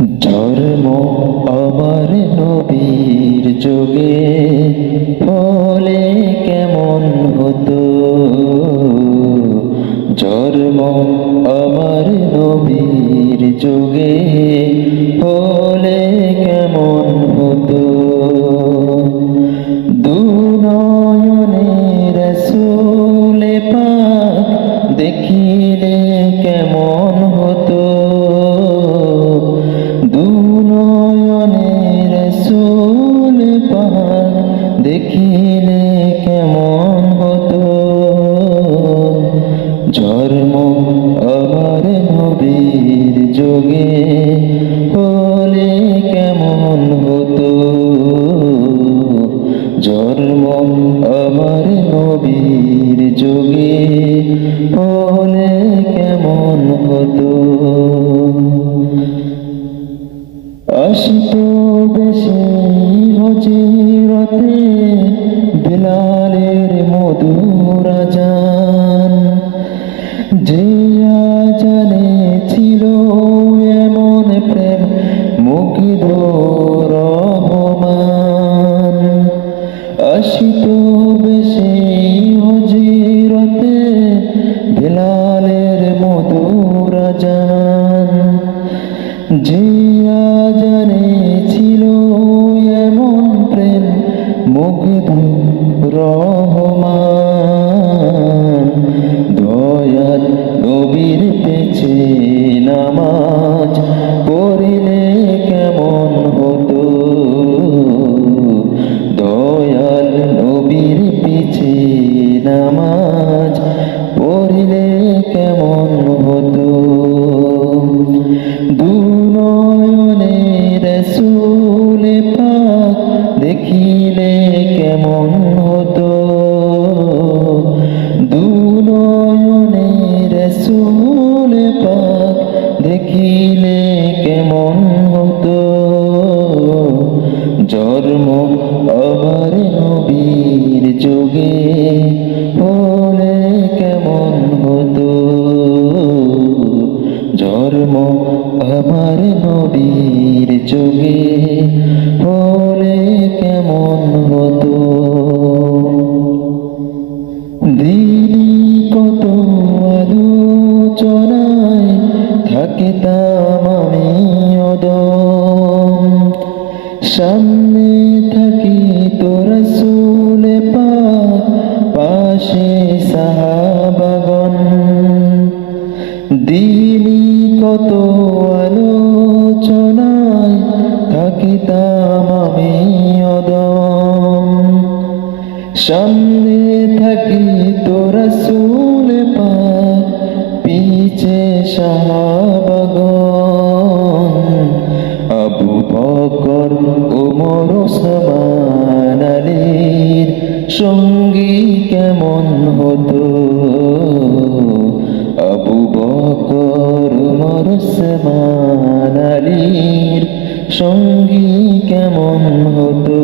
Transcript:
ধর্ম আমার নবীর যুগে হলে কেমন হতো। ধর্ম আমার নবীর যুগে হলে কেমন হতো। দুনয়নে রাসূল পাক দেখিলে কেমন হতো। দুনয়নে রাসূল পাক দেখিলে কেমন হতো। জন্ম আমার নবীর যুগে হলে কেমন হতো। জন্ম আমার নবীর যুগে হলে কেমন হতো। আসিত বেশে হজিরতে বিলালের মধুর আযান, যে আযানে ছিল এমন প্রেম মুগ্ধ রহমান। আসিত বেশে হজিরতে বিলালের মধুর আযান, যে আযানে ছিল এমন প্রেম মুগ্ধ রহমান। দয়াল নবীর পেছে নামাজ পড়িলে কেমন হতো। দয়াল নবীর পিছে নামাজ পড়িলে কেমন হতো। দুনয়নে রাসূল পাক দেখিলে কেমন হতো। দুনয়নে রাসূল পাক দেখিলে কেমন হতো। জন্ম আমার নবীর যুগে হলে কেমন হতো। জন্ম আমার নবীর যুগে হলে কেমন হতো। দিনই কত আলোচনায় থাকিতাম আমি অদম, সামনে থাকিত রাসূল পাক পাশে সাহাবাগণ। দিনই কত আলোচনায় থাকিতাম আমি অদম, সামনে থাকিত রাসূল পাক পিছে সাহাবাগণ। আবু বকর ওমর ওসমান আলীর সঙ্গী কেমন হতো। আবু বকর ওমর ওসমান আলীর সঙ্গী কেমন হতো।